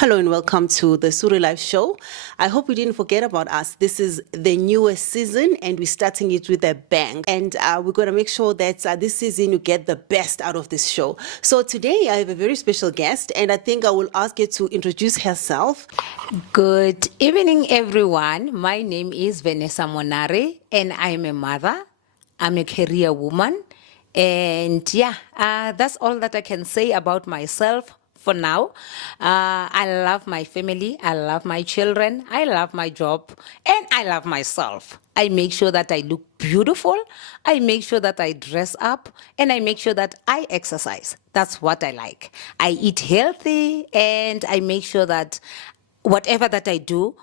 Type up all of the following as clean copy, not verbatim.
Hello and welcome to the Suri Live Show. I hope you didn't forget about us. This is the newest season and we're starting it with a bang. And we're going to make sure that this season you get the best out of this show. So today I have a very special guest and I think I will ask her to introduce herself. Good evening, everyone. My name is Venessa Monare and I'm a mother. I'm a career woman. And that's all that I can say about myself for now. I love my family. I love my children. I love my job. And I love myself. I make sure that I look beautiful. I make sure that I dress up. And I make sure that I exercise. That's what I like. I eat healthy and I make sure that whatever that I do,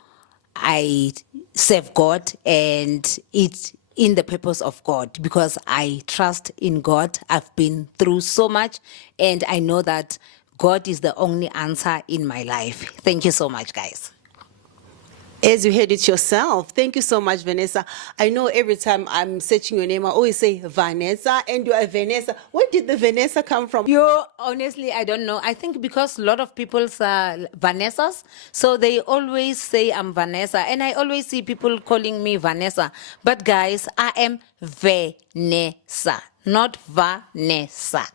I serve God and it's in the purpose of God because I trust in God. I've been through so much and I know that God is the only answer in my life. Thank you so much, guys. As you heard it yourself, thank you so much, Venessa. I know every time I'm searching your name, I always say Vanessa, and you are Venessa. Where did the Vanessa come from? Honestly, I don't know. I think because a lot of people are Vanessas, so they always say I'm Vanessa, and I always see people calling me Vanessa. But guys, I am Venessa, not Vanessa.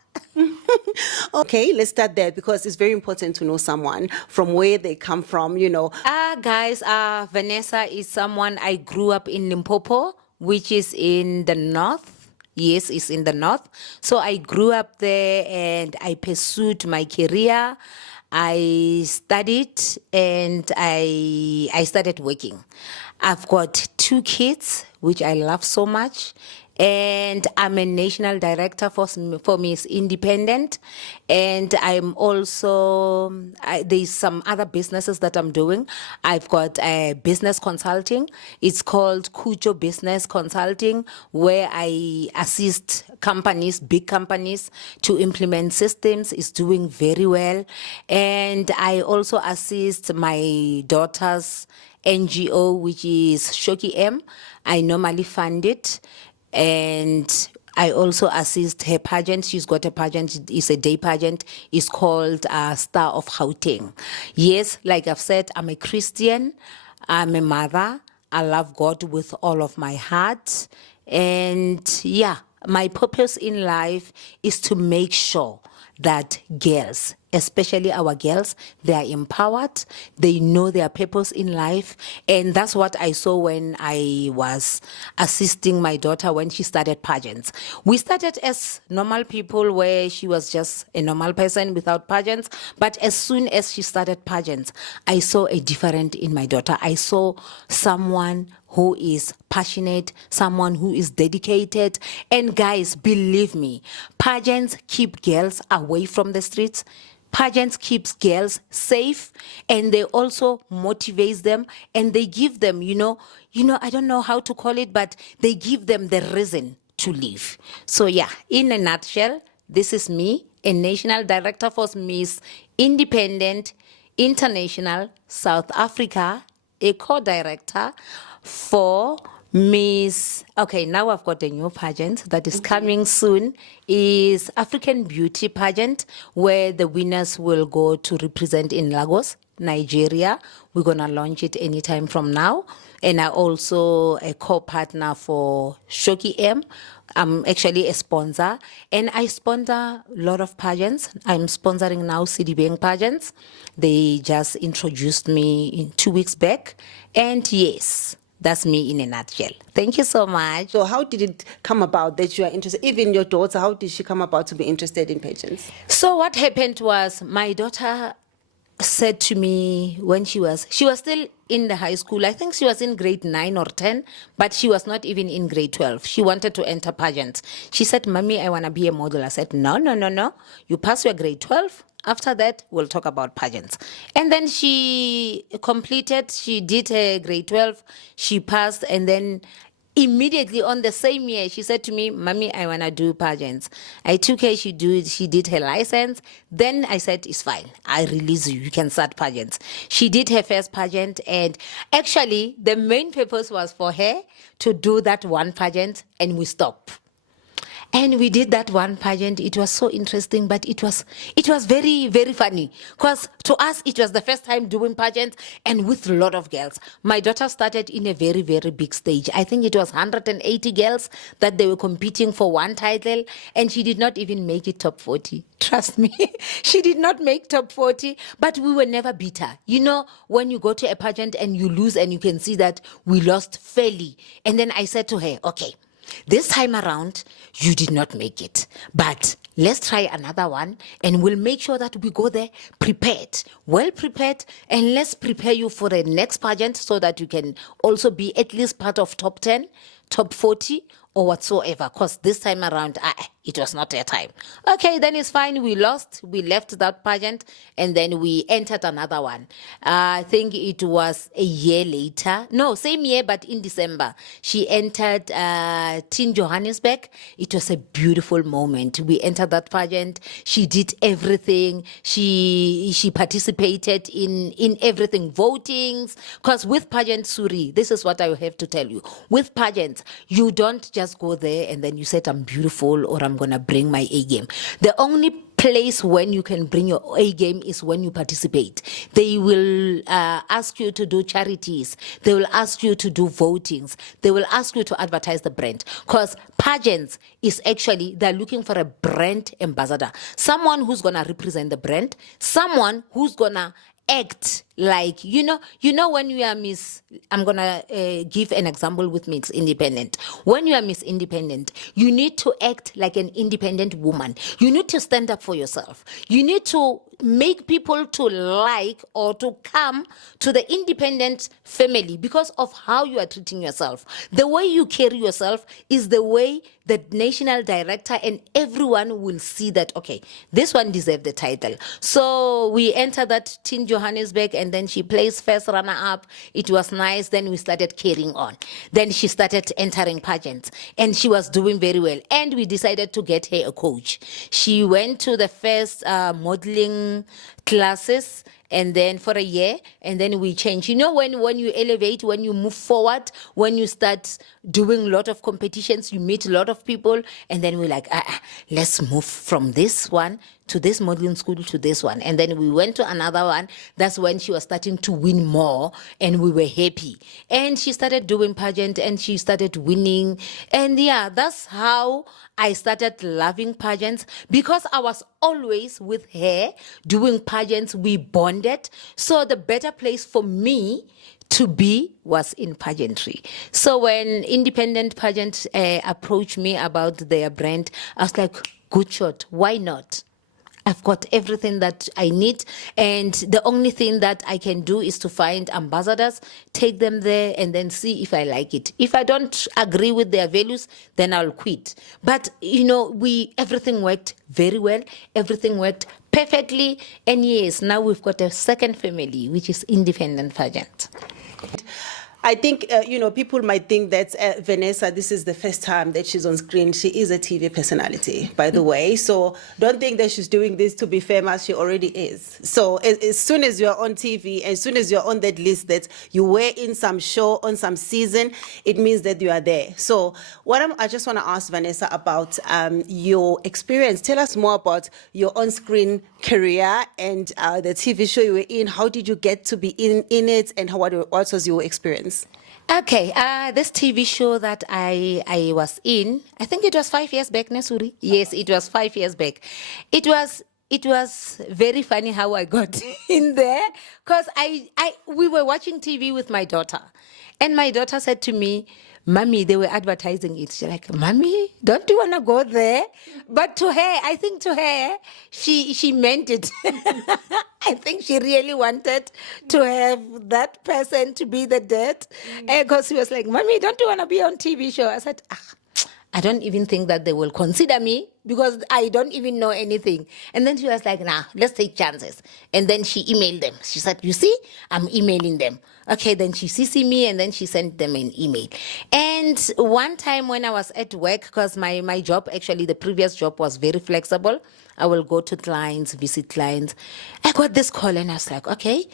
Okay, let's start there because it's very important to know someone from where they come from, Guys, Venessa is someone I grew up in Limpopo, which is in the north. Yes, it's in the north. So I grew up there and I pursued my career. I studied and I started working. I've got 2 kids, which I love so much. And I'm a national director for Miss Independent. And I'm also, there's some other businesses that I'm doing. I've got a business consulting. It's called Kujo Business Consulting, where I assist companies, big companies, to implement systems. It's doing very well. And I also assist my daughter's NGO, which is Shoki M. I normally fund it. And I also assist her pageant. She's got a pageant. It's a day pageant. It's called Star of Gauteng. Yes, like I've said, I'm a Christian. I'm a mother. I love God with all of my heart. And my purpose in life is to make sure that girls, especially our girls, they are empowered, they know their purpose in life. And that's what I saw when I was assisting my daughter when she started pageants. We started as normal people where she was just a normal person without pageants. But as soon as she started pageants, I saw a difference in my daughter. I saw someone who is passionate, someone who is dedicated. And guys, believe me, pageants keep girls away from the streets. Pageants keeps girls safe, and they also motivate them, and they give them, I don't know how to call it, but they give them the reason to live. So in a nutshell, this is me, a national director for Miss Independent International South Africa, a co-director for Miss, okay, now I've got a new pageant that is coming soon, is African Beauty Pageant, where the winners will go to represent in Lagos, Nigeria. We're going to launch it anytime from now. And I also a co-partner for Shoki M. I'm actually a sponsor, and I sponsor a lot of pageants. I'm sponsoring now City Bank pageants. They just introduced me in 2 weeks back, and yes, that's me in a nutshell. Thank you so much. So how did it come about that you are interested? Even your daughter, how did she come about to be interested in pageants? So what happened was my daughter said to me when she was still in the high school. I think she was in grade 9 or 10, but she was not even in grade 12. She wanted to enter pageants. She said, "Mommy, I want to be a model." I said, no. You pass your grade 12. After that, we'll talk about pageants. And then she did her grade 12. She passed, and then immediately on the same year, she said to me, "Mommy, I want to do pageants." I took her, she did her license. Then I said, "It's fine. I release you. You can start pageants." She did her first pageant, and actually the main purpose was for her to do that one pageant, and we stopped. And we did that one pageant. It was so interesting, but it was very, very funny. Because to us, it was the first time doing pageants and with a lot of girls. My daughter started in a very, very big stage. I think it was 180 girls that they were competing for one title, and she did not even make it top 40. Trust me, she did not make top 40, but we were never bitter. You know, when you go to a pageant and you lose and you can see that we lost fairly. And then I said to her, okay, this time around, you did not make it, but let's try another one and we'll make sure that we go there prepared, well prepared, and let's prepare you for the next pageant so that you can also be at least part of top 10, top 40, or whatsoever, because this time around, it was not their time. Okay, then it's fine. We lost. We left that pageant, and then we entered another one. I think it was a year later. No, same year, but in December. She entered Teen Johannesburg. It was a beautiful moment. We entered that pageant. She did everything. She participated in everything, votings. Because with pageant, Suri, this is what I have to tell you. With pageants, you don't just go there and then you said, I'm beautiful or I'm going to bring my A game. The only place when you can bring your A game is when you participate. They will ask you to do charities. They will ask you to do votings. They will ask you to advertise the brand. Because pageants is actually, they're looking for a brand ambassador. Someone who's going to represent the brand. Someone who's going to act like, you know when you are Miss, I'm gonna give an example with Miss Independent. When you are Miss Independent, you need to act like an independent woman. You need to stand up for yourself. You need to make people to like or to come to the independent family because of how you are treating yourself. The way you carry yourself is the way the national director and everyone will see that, okay, this one deserves the title. So we entered that Teen Johannesburg and then she placed first runner up. It was nice. Then we started carrying on. Then she started entering pageants and she was doing very well. And we decided to get her a coach. She went to the first modeling classes and then for a year, and then we change. You know, when you elevate, when you move forward, when you start doing a lot of competitions, you meet a lot of people, and then we're like, let's move from this one to this modeling school to this one. And then we went to another one. That's when she was starting to win more, and we were happy. And she started doing pageant, and she started winning. And yeah, that's how I started loving pageants, because I was always with her doing pageants. We bonded. So the better place for me to be was in pageantry. So when independent pageants approached me about their brand, I was like, good shot, why not? I've got everything that I need, and the only thing that I can do is to find ambassadors, take them there, and then see if I like it. If I don't agree with their values, then I'll quit. But, you know, everything worked very well. Everything worked perfectly. And yes, now we've got a second family, which is independent pageant. I think, people might think that Venessa, this is the first time that she's on screen. She is a TV personality, by the way. So don't think that she's doing this to be famous. She already is. So as soon as you're on TV, as soon as you're on that list that you were in some show, on some season, it means that you are there. So I just want to ask Venessa about your experience. Tell us more about your on-screen career and the TV show you were in. How did you get to be in it, and what was your experience? Okay, this TV show that I was in, I think it was 5 years back, Nesuri. Yes, it was 5 years back. It was very funny how I got in there, because we were watching TV with my daughter, and my daughter said to me, Mommy, they were advertising it. She's like, Mommy, don't you want to go there? But to her, I think to her, she meant it. I think she really wanted to have that person to be the dad. Because she was like, Mommy, don't you want to be on TV show? I said, I don't even think that they will consider me because I don't even know anything. And then she was like, nah, let's take chances. And then she emailed them. She said, you see, I'm emailing them. Okay, then she CC me and then she sent them an email. And one time when I was at work, because my job, actually the previous job was very flexible. I will go to clients, visit clients. I got this call and I was like, okay,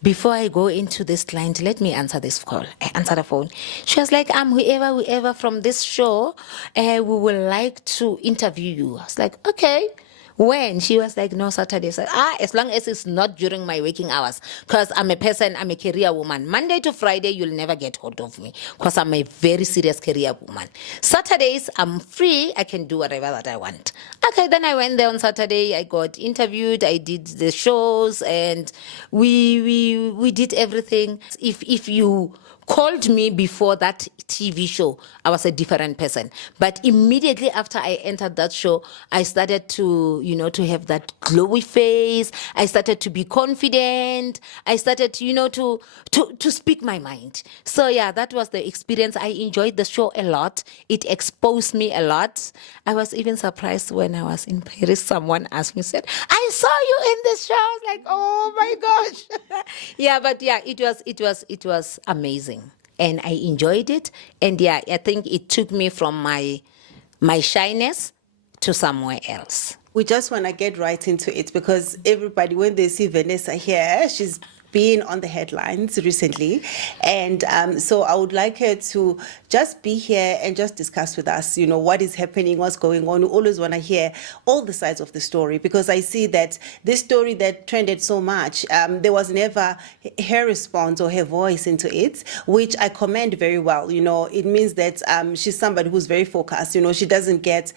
before I go into this client, let me answer this call. I answered the phone. She was like, I'm whoever from this show. We would like to interview you. I was like, okay. When? She was like, no, Saturday. I said, as long as it's not during my working hours. Because I'm a career woman. Monday to Friday, you'll never get hold of me. Because I'm a very serious career woman. Saturdays, I'm free. I can do whatever that I want. Okay, then I went there on Saturday. I got interviewed. I did the shows. And we did everything. If you called me before that TV show, I was a different person. But immediately after I entered that show, I started to, to have that glowy face. I started to be confident. I started, to speak my mind. So yeah, that was the experience. I enjoyed the show a lot. It exposed me a lot. I was even surprised when I was in Paris. Someone asked me, said, I saw you in this show. I was like, oh my gosh. Yeah, but yeah, it was amazing. And I enjoyed it. And yeah, I think it took me from my shyness to somewhere else. We just want to get right into it because everybody, when they see Venessa here, she's been on the headlines recently. And so I would like her to just be here and just discuss with us, what is happening, what's going on. We always want to hear all the sides of the story because I see that this story that trended so much, there was never her response or her voice into it, which I commend very well. It means that she's somebody who's very focused. She doesn't get,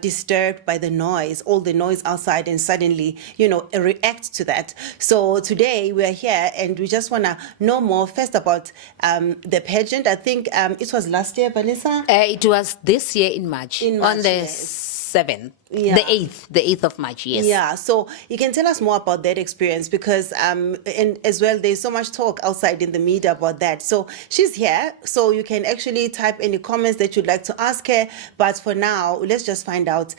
disturbed by the noise, all the noise outside and suddenly, react to that. So today we are here and we just want to know more first about the pageant. I think it was last year, Vanessa? It was this year in March. On the yes. 7th. Yeah. The 8th of March, yes. Yeah, so you can tell us more about that experience because, and as well, there's so much talk outside in the media about that. So she's here, so you can actually type any comments that you'd like to ask her. But for now, let's just find out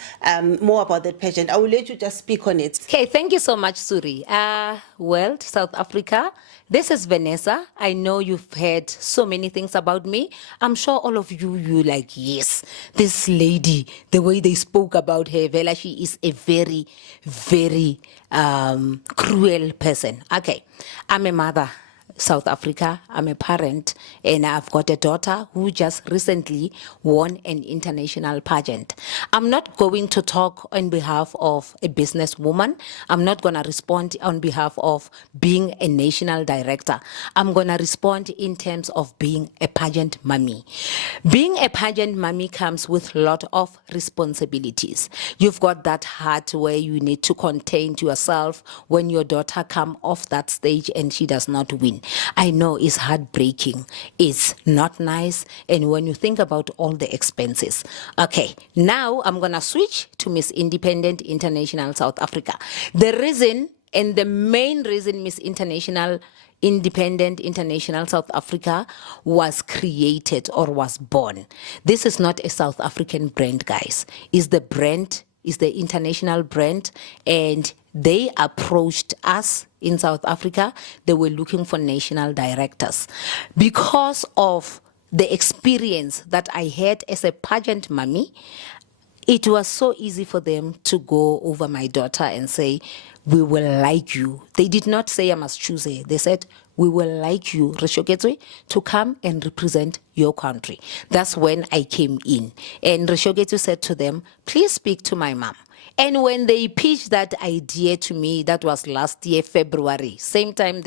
more about that pageant. I will let you just speak on it. Okay, thank you so much, Suri. Well, South Africa, this is Venessa. I know you've heard so many things about me. I'm sure all of you like, yes, this lady, the way they spoke about her, Vela, she is a very, very cruel person. Okay, I'm a mother. South Africa. I'm a parent and I've got a daughter who just recently won an international pageant. I'm not going to talk on behalf of a businesswoman. I'm not going to respond on behalf of being a national director. I'm going to respond in terms of being a pageant mommy. Being a pageant mommy comes with a lot of responsibilities. You've got that heart where you need to contain yourself when your daughter comes off that stage and she does not win. I know it's heartbreaking. It's not nice. And when you think about all the expenses. Okay, now I'm going to switch to Miss Independent International South Africa. The reason and the main reason Miss Independent International South Africa was created or was born. This is not a South African brand, guys. It's the brand, is the international brand, and they approached us in South Africa. They were looking for national directors. Because of the experience that I had as a pageant mommy, it was so easy for them to go over my daughter and say, we will like you. They did not say I must choose her. They said, we will like you, Reshoketswe, to come and represent your country. That's when I came in. And Reshoketswe said to them, please speak to my mom. And when they pitched that idea to me, that was last year, February. Same time,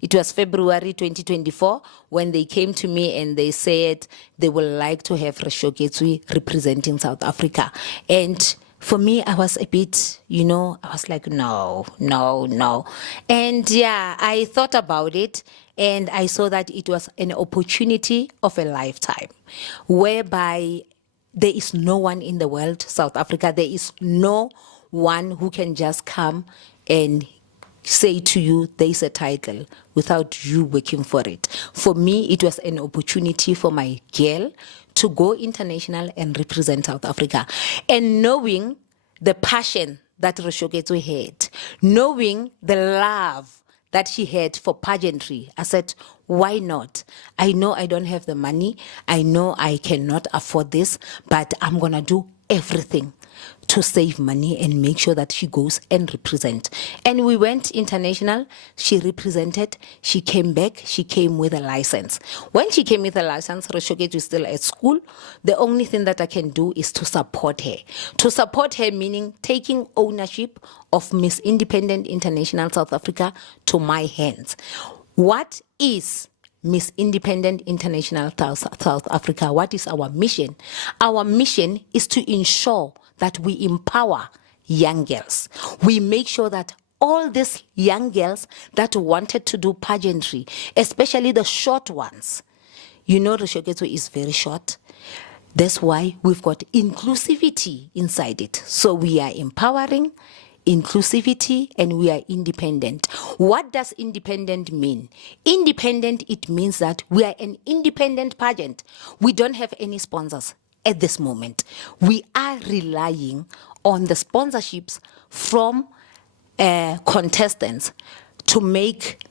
it was February 2024, when they came to me and they said they would like to have Reshoketswe representing South Africa. And for me, I was a bit, I was like, no. And yeah, I thought about it and I saw that it was an opportunity of a lifetime, whereby there is no one in the world, South Africa, there is no one who can just come and say to you there's a title without you working for it. For me, it was an opportunity for my girl to go international and represent South Africa. And knowing the passion that Roshoketo had, knowing the love that she had for pageantry, I said, why not? I know I don't have the money. I know I cannot afford this, but I'm going to do everything to save money and make sure that she goes and represent. And we went international. She represented. She came back. She came with a license. When she came with a license, Roshoketo is still at school. The only thing that I can do is to support her. To support her meaning taking ownership of Miss Independent International South Africa to my hands. What is Miss Independent International South Africa? What is our mission? Our mission is to ensure that we empower young girls. We make sure that all these young girls that wanted to do pageantry, especially the short ones, you know, Roshoketo is very short. That's why we've got inclusivity inside it. So we are empowering, inclusivity, and we are independent. What does independent mean? Independent, it means that we are an independent pageant. We don't have any sponsors at this moment. We are relying on the sponsorships from contestants to make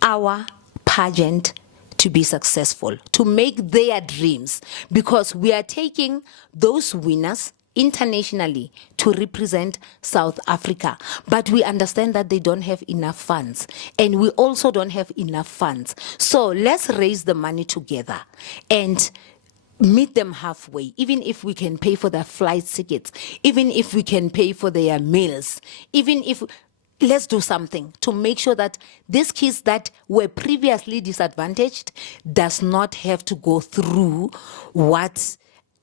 our pageant to be successful, to make their dreams, because we are taking those winners internationally to represent South Africa. But we understand that they don't have enough funds, and we also don't have enough funds. So let's raise the money together and meet them halfway, even if we can pay for their flight tickets, even if we can pay for their meals, even if let's do something to make sure that these kids that were previously disadvantaged does not have to go through what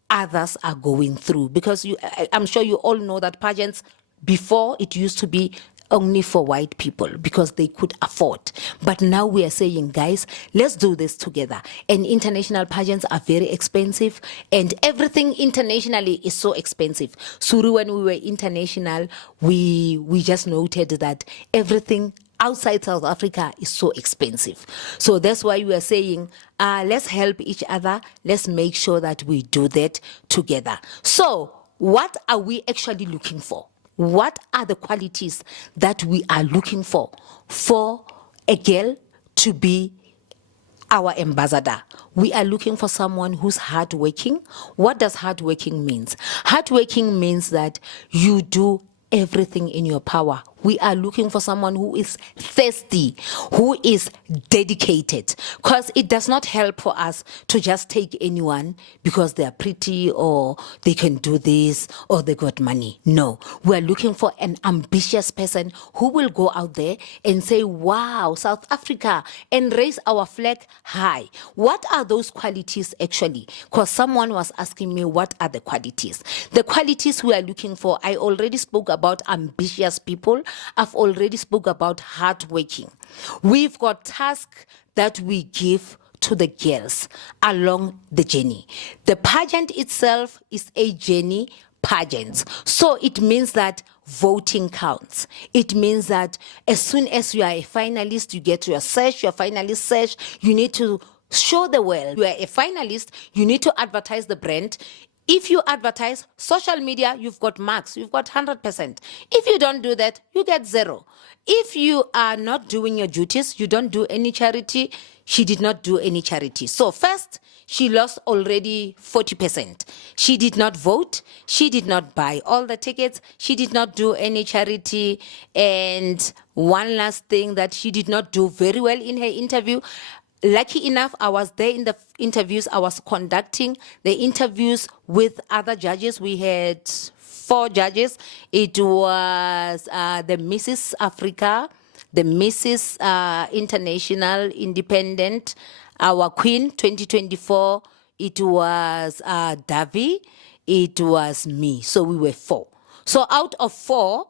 others are going through. Because I'm sure you all know that pageants before, it used to be only for white people because they could afford. But now we are saying, guys, let's do this together. And international pageants are very expensive, and everything internationally is so expensive. Suru, when we were international, we just noted that everything outside South Africa is so expensive. So that's why we are saying, let's help each other. Let's make sure that we do that together. So what are we actually looking for? What are the qualities that we are looking for a girl to be our ambassador? We are looking for someone who's hardworking. What does hardworking means? Hardworking means that you do everything in your power. We are looking for someone who is thirsty, who is dedicated, because it does not help for us to just take anyone because they are pretty or they can do this or they got money. No, we are looking for an ambitious person who will go out there and say, wow, South Africa, and raise our flag high. What are those qualities actually? Because someone was asking me, what are the qualities? The qualities we are looking for, I already spoke about ambitious people. I've already spoke about hardworking. We've got tasks that we give to the girls along the journey. The pageant itself is a journey pageant. So it means that voting counts. It means that as soon as you are a finalist, you get your search, your finalist search, you need to show the world you are a finalist, you need to advertise the brand. If you advertise social media, you've got marks, you've got 100%. If you don't do that, you get 0. If you are not doing your duties, you don't do any charity. She did not do any charity. So first, she lost already 40%. She did not vote. She did not buy all the tickets. She did not do any charity. And one last thing that she did not do very well in her interview. Lucky enough, I was there in the interviews. I was conducting the interviews with other judges. We had 4 judges. It was the Mrs. Africa, the Mrs. International Independent, our Queen 2024. It was Davi. It was me. So we were 4. So out of 4,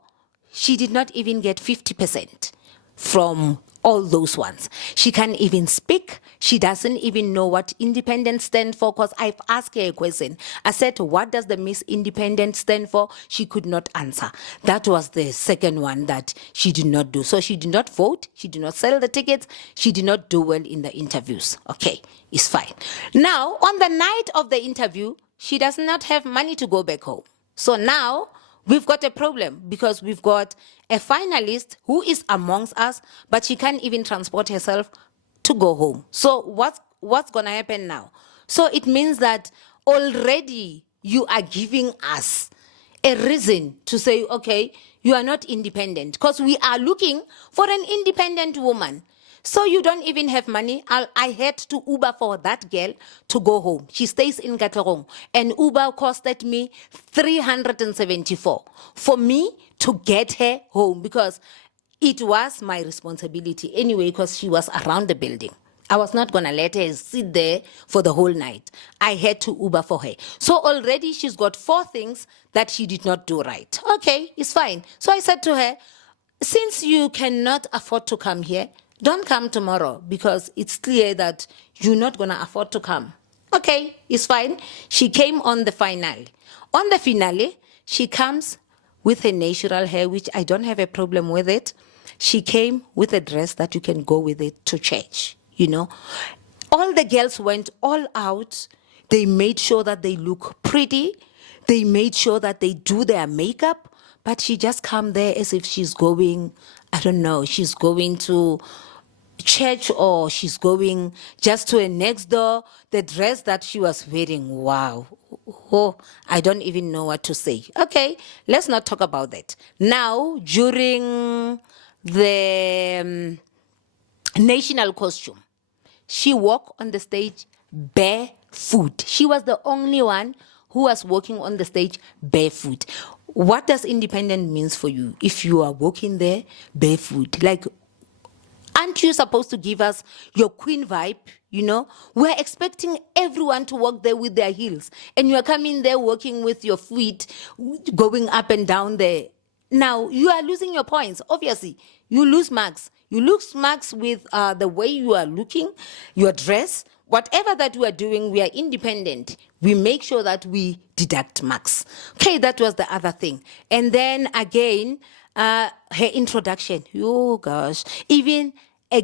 she did not even get 50% from all those ones. She can't even speak. She doesn't even know what independent stand for, because I've asked her a question. I said, what does the Miss Independent stand for? She could not answer. That was the second one that she did not do. So she did not vote. She did not sell the tickets. She did not do well in the interviews. Okay, it's fine. Now, on the night of the interview, she does not have money to go back home. So now we've got a problem, because we've got a finalist who is amongst us, but she can't even transport herself to go home. So what's going to happen now? So it means that already you are giving us a reason to say, okay, you are not independent, because we are looking for an independent woman. So you don't even have money. I had to Uber for that girl to go home. She stays in Katlehong, and Uber costed me 374 for me to get her home, because it was my responsibility anyway, because she was around the building. I was not going to let her sit there for the whole night. I had to Uber for her. So already she's got 4 things that she did not do right. Okay, it's fine. So I said to her, since you cannot afford to come here, don't come tomorrow, because it's clear that you're not going to afford to come. Okay, it's fine. She came on the finale. On the finale, she comes with her natural hair, which I don't have a problem with it. She came with a dress that you can go with it to church, you know. All the girls went all out. They made sure that they look pretty. They made sure that they do their makeup. But she just come there as if she's going, I don't know, she's going to church, or she's going just to a next door. The dress that she was wearing, wow. Oh, I don't even know what to say. Okay, let's not talk about that. Now, during the national costume, she walked on the stage barefoot. She was the only one who was walking on the stage barefoot. What does independent means for you if you are walking there barefoot? Like, aren't you supposed to give us your queen vibe? You know, we're expecting everyone to walk there with their heels, and you are coming there walking with your feet going up and down there. Now, you are losing your points. Obviously, you lose marks. You lose marks with the way you are looking, your dress, whatever that we are doing, we are independent. We make sure that we deduct marks. Okay, that was the other thing. And then again, her introduction. Oh gosh, even a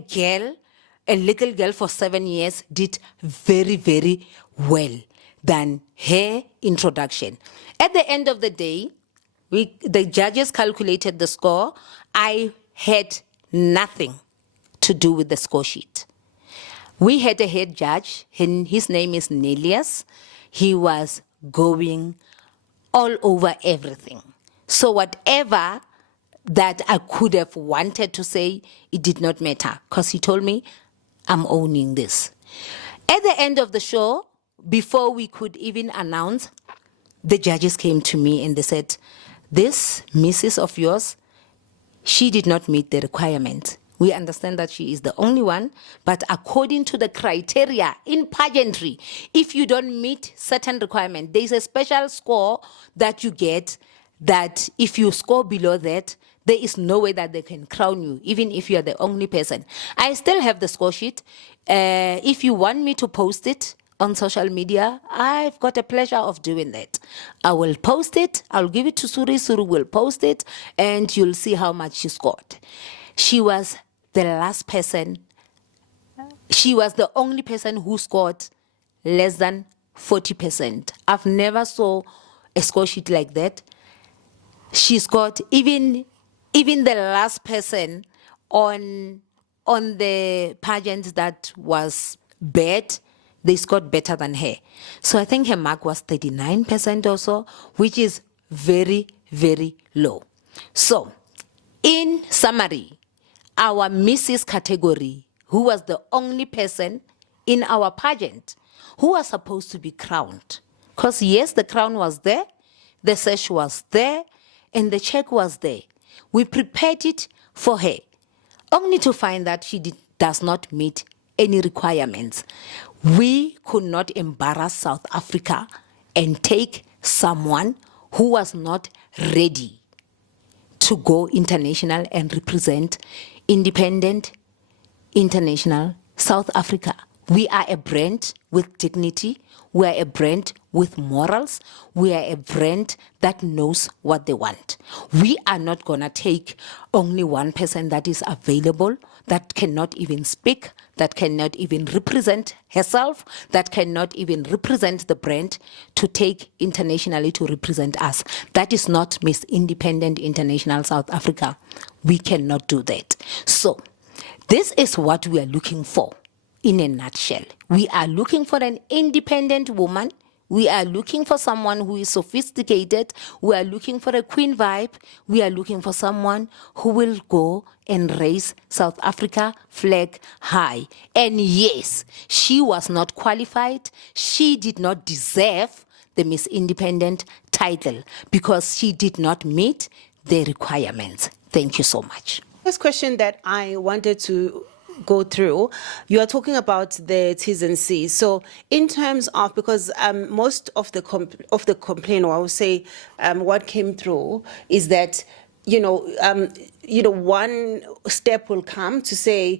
little girl for 7 years did very, very well than her introduction. At the end of the day, the judges calculated the score. I had nothing to do with the score sheet. We had a head judge, his name is Nelius. He was going all over everything. So whatever that I could have wanted to say, it did not matter, because he told me, I'm owning this. At the end of the show, before we could even announce, the judges came to me and they said, this missus of yours, she did not meet the requirement. We understand that she is the only one, but according to the criteria in pageantry, if you don't meet certain requirements, there's a special score that you get, that if you score below that, there is no way that they can crown you, even if you are the only person. I still have the score sheet. If you want me to post it on social media, I've got a pleasure of doing that. I will post it. I'll give it to Suri. Suri will post it, and you'll see how much she scored. She was the last person. She was the only person who scored less than 40%. I've never saw a score sheet like that. She scored even the last person on the pageant that was bad, they scored better than her. So I think her mark was 39% or so, which is very, very low. So, in summary, our Mrs. category, who was the only person in our pageant who was supposed to be crowned, because yes, the crown was there, the sash was there, and the check was there. We prepared it for her, only to find that she does not meet any requirements. We could not embarrass South Africa and take someone who was not ready to go international and represent independent International South Africa. We are a brand with dignity. We are a brand with morals. We are a brand that knows what they want. We are not going to take only one person that is available, that cannot even speak, that cannot even represent herself, that cannot even represent the brand, to take internationally to represent us. That is not Miss Independent International South Africa. We cannot do that. So this is what we are looking for in a nutshell. We are looking for an independent woman. We are looking for someone who is sophisticated. We are looking for a queen vibe. We are looking for someone who will go and raise South Africa flag high. And yes, she was not qualified. She did not deserve the Miss Independent title because she did not meet the requirements. Thank you so much. First question that I wanted to go through, you are talking about the T's and C's. So in terms of, because most of the complaint, or I would say what came through is that, one step will come to say,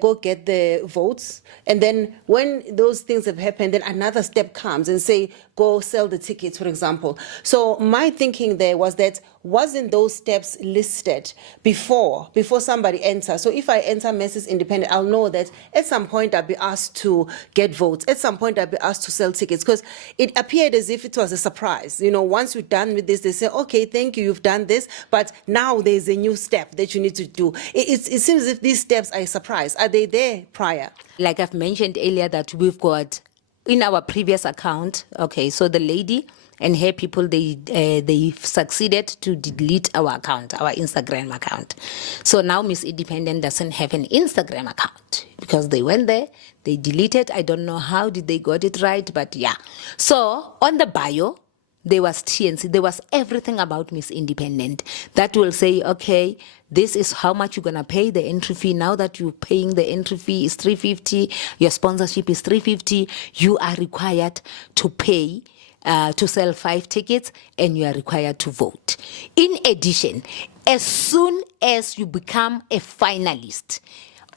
go get the votes. And then when those things have happened, then another step comes and say, go sell the tickets, for example. So my thinking there was that, wasn't those steps listed before somebody enters? So if I enter Mrs. Independent, I'll know that at some point I'll be asked to get votes. At some point I'll be asked to sell tickets, because it appeared as if it was a surprise. Once we're done with this, they say, okay, thank you, you've done this, but now there's a new step that you need to do. It seems as if these steps are a surprise. Are they there prior? Like I've mentioned earlier, that we've got in our previous account, okay, so the lady and her people, they succeeded to delete our account, our Instagram account. So now Miss Independent doesn't have an Instagram account because they went there, they deleted. I don't know how did they got it right, but yeah. So on the bio, there was TNC, there was everything about Miss Independent that will say, okay, this is how much you're going to pay the entry fee. Now that you're paying the entry fee is 350, your sponsorship is 350, you are required to pay to sell 5 tickets, and you are required to vote. In addition, as soon as you become a finalist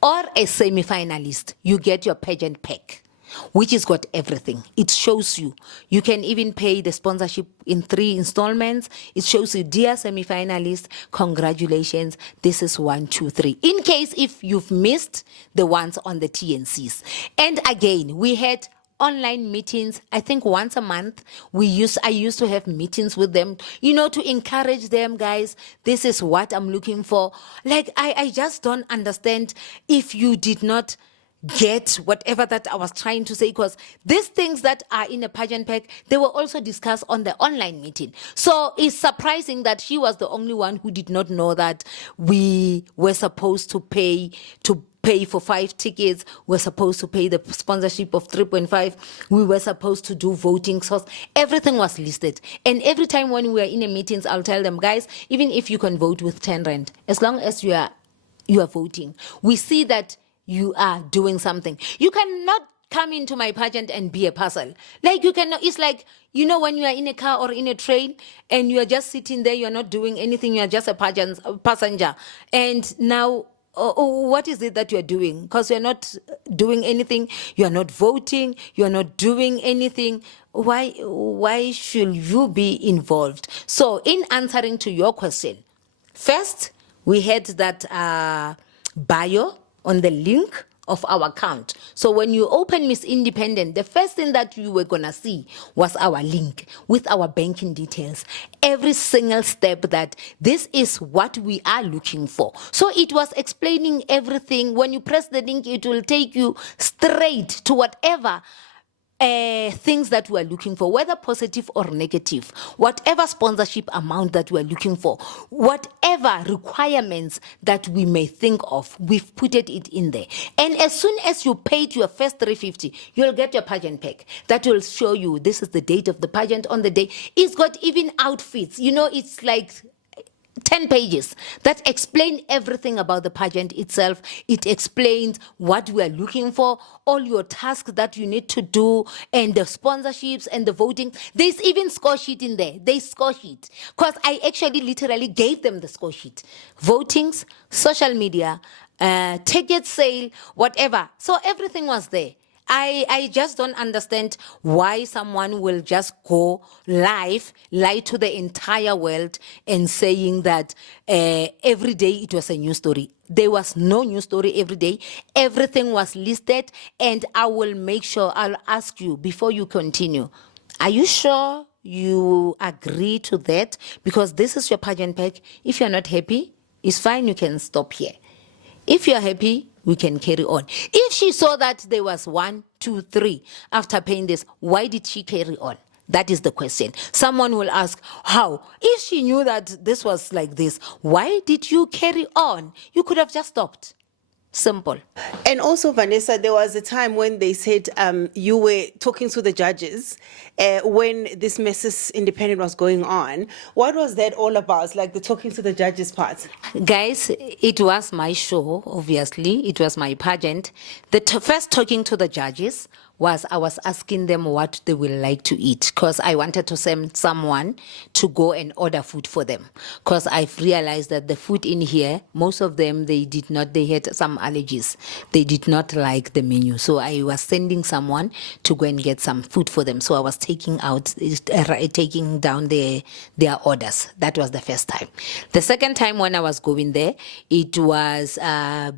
or a semi-finalist, you get your pageant pack, which has got everything. It shows you. You can even pay the sponsorship in 3 installments. It shows you, dear semi-finalist, congratulations. This is 1, 2, 3. In case if you've missed the ones on the TNCs. And again, we had online meetings. I think once a month I used to have meetings with them, to encourage them, guys, this is what I'm looking for. Like, I just don't understand if you did not get whatever that I was trying to say, because these things that are in a pageant pack, they were also discussed on the online meeting. So it's surprising that she was the only one who did not know that we were supposed to pay for 5 tickets. We're supposed to pay the sponsorship of 3.5. We were supposed to do voting source. Everything was listed. And every time when we are in a meetings, I'll tell them, guys, even if you can vote with 10 rand, as long as you are voting, we see that you are doing something. You cannot come into my pageant and be a puzzle. Like, you cannot. It's like, when you are in a car or in a train and you are just sitting there, you're not doing anything, you're just a passenger. And now, what is it that you're doing? Because you're not doing anything, you're not voting, you're not doing anything. Why should you be involved? So in answering to your question, first, we had that bio on the link of our account. So when you open Miss Independent, the first thing that you were going to see was our link with our banking details. Every single step that this is what we are looking for. So it was explaining everything. When you press the link, it will take you straight to whatever things that we are looking for, whether positive or negative, whatever sponsorship amount that we are looking for, whatever requirements that we may think of, we've put it in there. And as soon as you paid your first 350, you'll get your pageant pack that will show you this is the date of the pageant. On the day, it's got even outfits. It's like 10 pages that explain everything about the pageant itself. It explains what we are looking for, all your tasks that you need to do, and the sponsorships and the voting. There's even score sheet in there. There's score sheet. Because I actually literally gave them the score sheet. Votings, social media, ticket sale, whatever. So everything was there. I just don't understand why someone will just go live, lie to the entire world, and saying that every day it was a new story. There was no new story every day. Everything was listed, and I will make sure, I'll ask you before you continue, are you sure you agree to that? Because this is your pageant pack. If you're not happy, it's fine, you can stop here. If you're happy, we can carry on. If she saw that there was 1, 2, 3 after paying this, why did she carry on? That is the question. Someone will ask, how? If she knew that this was like this, why did you carry on? You could have just stopped. Simple. And also, Vanessa, there was a time when they said you were talking to the judges when this Mrs. Independent was going on. What was that all about? Like the talking to the judges part? Guys, it was my show, obviously. It was my pageant. The first talking to the judges was I was asking them what they will like to eat, because I wanted to send someone to go and order food for them, because I've realized that the food in here, most of them, they had some allergies. They did not like the menu. So I was sending someone to go and get some food for them. So I was taking down their orders. That was the first time. The second time when I was going there, it was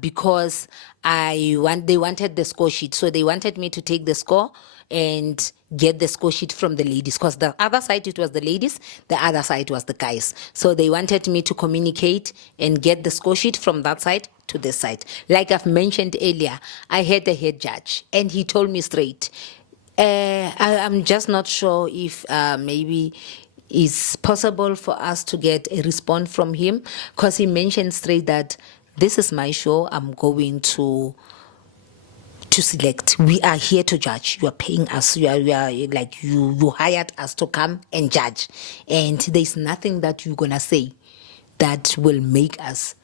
because they wanted the score sheet. So they wanted me to take the score and get the score sheet from the ladies, because the other side it was the ladies, the other side was the guys. So they wanted me to communicate and get the score sheet from that side to this side. Like I've mentioned earlier, I had the head judge and he told me straight, I'm just not sure if maybe it's possible for us to get a response from him, because he mentioned straight that this is my show, I'm going to select. We are here to judge. You are paying us. You are like you hired us to come and judge. And there's nothing that you're gonna say that will make us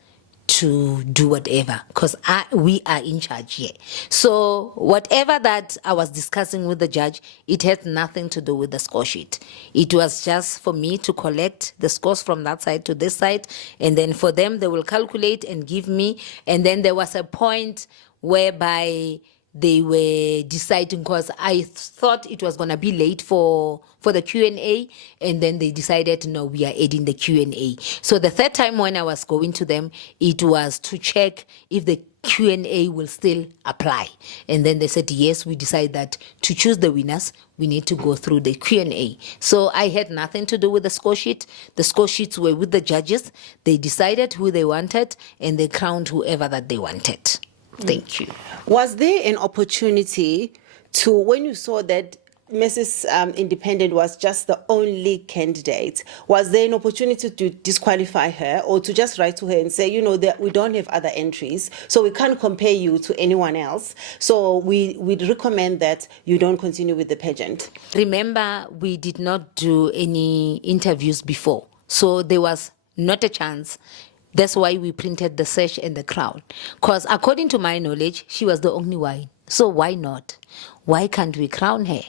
to do whatever, because we are in charge here. So whatever that I was discussing with the judge, it had nothing to do with the score sheet. It was just for me to collect the scores from that side to this side, and then for them they will calculate and give me. And then there was a point whereby they were deciding, because I thought it was going to be late for the Q&A, and then they decided, no, we are adding the Q&A. So the third time when I was going to them, it was to check if the Q&A will still apply. And then they said, yes, we decide that to choose the winners, we need to go through the Q&A. So I had nothing to do with the score sheet. The score sheets were with the judges. They decided who they wanted, and they crowned whoever that they wanted. Thank you. Was there an opportunity to, when you saw that Mrs. Independent was just the only candidate, was there an opportunity to disqualify her, or to just write to her and say, you know, that we don't have other entries, so we can't compare you to anyone else, so we'd recommend that you don't continue with the pageant? Remember, we did not do any interviews before, so there was not a chance. That's why we printed the search and the crown. Because according to my knowledge, she was the only one. So why not? Why can't we crown her?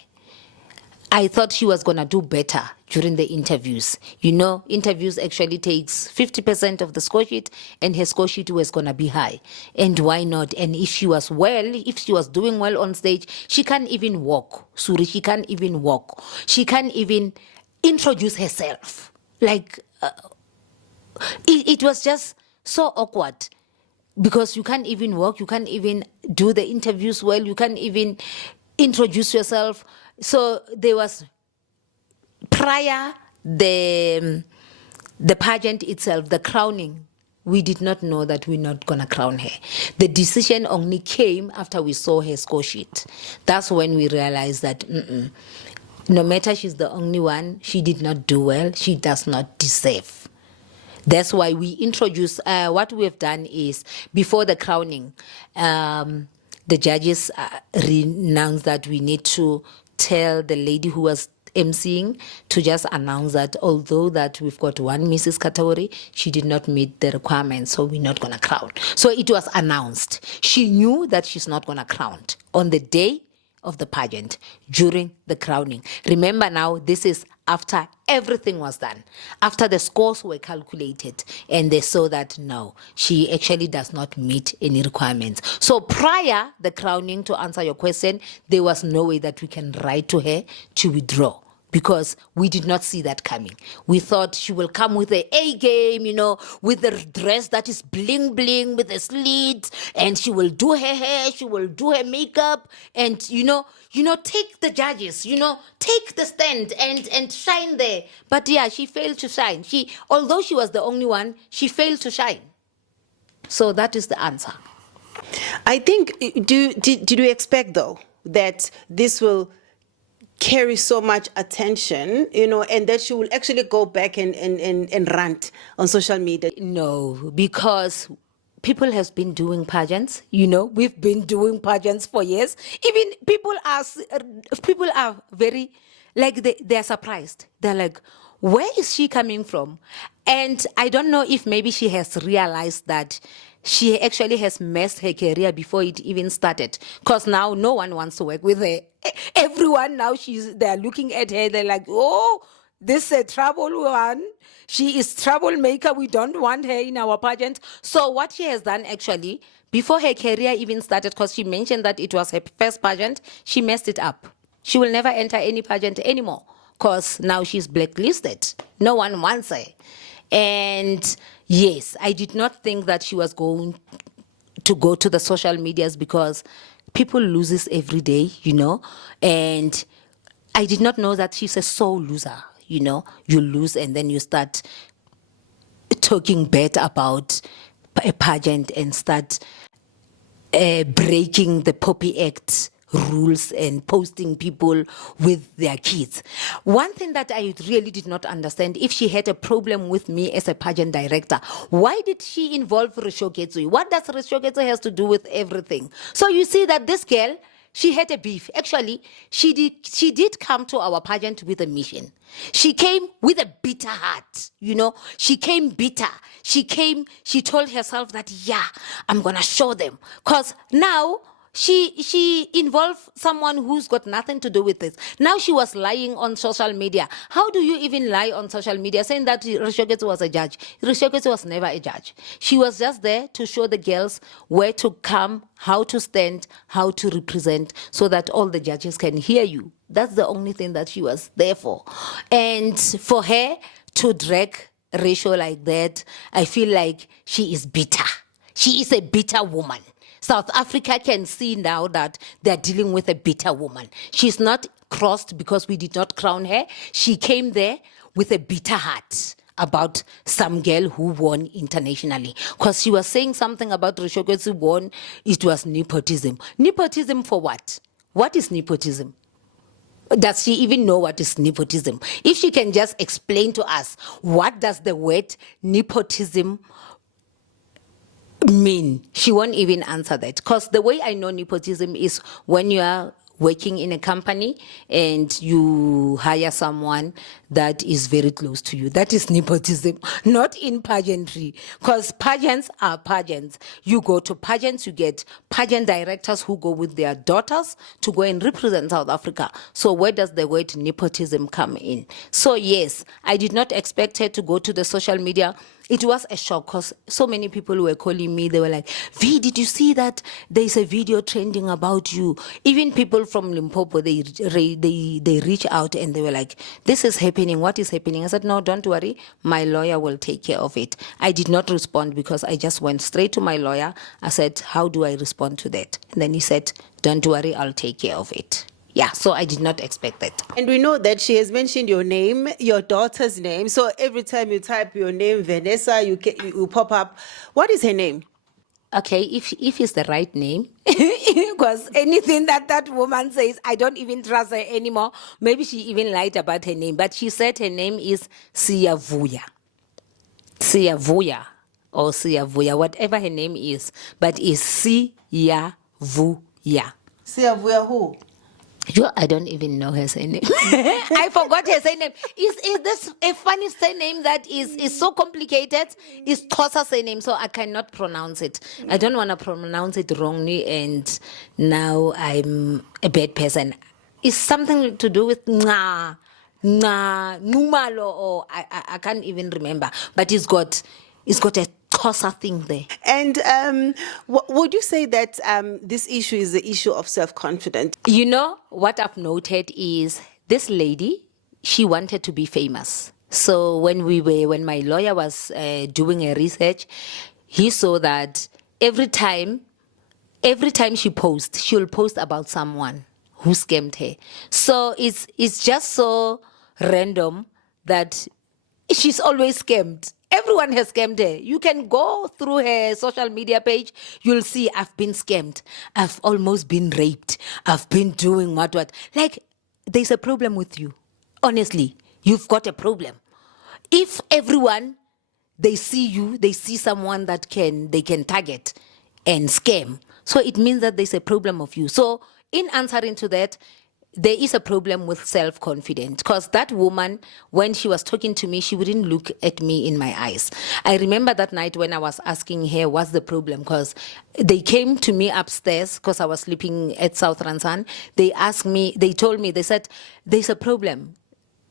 I thought she was going to do better during the interviews. You know, interviews actually takes 50% of the score sheet, and her score sheet was going to be high. And why not? And if she was doing well on stage, she can't even walk. Suri, she can't even walk. She can't even introduce herself. Like... It was just so awkward, because you can't even walk, you can't even do the interviews well, you can't even introduce yourself. So there was, prior the pageant itself, the crowning, we did not know that we're not going to crown her. The decision only came after we saw her score sheet. That's when we realized that no matter she's the only one, she did not do well, she does not deserve. That's why we introduced, what we have done is, before the crowning, the judges announced that we need to tell the lady who was emceeing to just announce that although that we've got one Mrs. category, she did not meet the requirements, so we're not going to crown. So it was announced. She knew that she's not going to crown. On the day of the pageant during the crowning. Remember now, this is after everything was done, after the scores were calculated, and they saw that no, she actually does not meet any requirements. So prior the crowning, to answer your question, there was no way that we can write to her to withdraw, because we did not see that coming. We thought she will come with the A game, with the dress that is bling bling with the slits, and she will do her hair, she will do her makeup, and take the judges, take the stand and shine there. But yeah, she failed to shine. Although she was the only one, she failed to shine. So that is the answer. I think, did you expect, though, that this will carry so much attention, and that she will actually go back and rant on social media? No, because people has been doing pageants. We've been doing pageants for years. Even people are very, like, they're surprised. They're like, where is she coming from? And I don't know if maybe she has realized that she actually has messed her career before it even started. Because now no one wants to work with her. Everyone now, they're looking at her, they're like, oh, this is a trouble one. She is troublemaker. We don't want her in our pageant. So what she has done actually, before her career even started, because she mentioned that it was her first pageant, she messed it up. She will never enter any pageant anymore, because now she's blacklisted. No one wants her. And yes, I did not think that she was going to go to the social medias, because people loses every day, and I did not know that she's a sole loser. You lose and then you start talking bad about a pageant and start breaking the Poppy Act rules and posting people with their kids. One thing that I really did not understand, if she had a problem with me as a pageant director, why did she involve Rishoketsui? What does Rishoketsui has to do with everything? So you see that this girl, she had a beef. Actually, she did come to our pageant with a mission. She came with a bitter heart, She came bitter. She told herself that, yeah, I'm going to show them. Because now she involved someone who's got nothing to do with this. Now she was lying on social media. How do you even lie on social media saying that Rishoketsui was a judge? Rishoketsui was never a judge. She was just there to show the girls where to come, how to stand, how to represent, so that all the judges can hear you. That's the only thing that she was there for. And for her to drag Ratio like that, I feel like she is bitter. She is a bitter woman. South Africa can see now that they're dealing with a bitter woman. She's not crossed because we did not crown her. She came there with a bitter heart about some girl who won internationally. Because she was saying something about Rishoketsui won, it was nepotism. Nepotism for what? What is nepotism? Does she even know what is nepotism? If she can just explain to us, what does the word nepotism mean? She won't even answer that, because the way I know nepotism is when you are working in a company and you hire someone that is very close to you. That is nepotism, not in pageantry, because pageants are pageants. You go to pageants, you get pageant directors who go with their daughters to go and represent South Africa. So where does the word nepotism come in? So yes, I did not expect her to go to the social media. It was a shock, because so many people were calling me. They were like, V, did you see that there's a video trending about you? Even people from Limpopo, they reach out and they were like, this is happening. What is happening? I said, no, don't worry. My lawyer will take care of it. I did not respond, because I just went straight to my lawyer. I said, how do I respond to that? And then he said, don't worry, I'll take care of it. Yeah, so I did not expect that. And we know that she has mentioned your name, your daughter's name. So every time you type your name, Venessa, you pop up. What is her name? Okay, if it's the right name, because anything that woman says, I don't even trust her anymore. Maybe she even lied about her name, but she said her name is Siyavuya. Siyavuya or Siyavuya, whatever her name is, but it's Siyavuya. Siyavuya who? I don't even know her surname. I forgot her surname. Is this a funny surname that is so complicated? It's Xhosa surname, so I cannot pronounce it. I don't want to pronounce it wrongly, and now I'm a bad person. It's something to do with numalo, or I can't even remember. But it's got a Xhosa thing there. And would you say that this issue is the issue of self-confidence? You know, what I've noted is this lady, she wanted to be famous. So when my lawyer was doing a research, he saw that every time she posts, she'll post about someone who scammed her. So it's just so random that she's always scammed. Everyone has scammed her. You can go through her social media page. You'll see I've been scammed. I've almost been raped. I've been doing what. Like, there's a problem with you. Honestly, you've got a problem. If everyone, they see you, they see someone that they can target and scam. So it means that there's a problem of you. So in answering to that, there is a problem with self-confidence, because that woman, when she was talking to me, she wouldn't look at me in my eyes. I remember that night when I was asking her what's the problem, because they came to me upstairs because I was sleeping at South Ransan. They told me, they said, there's a problem.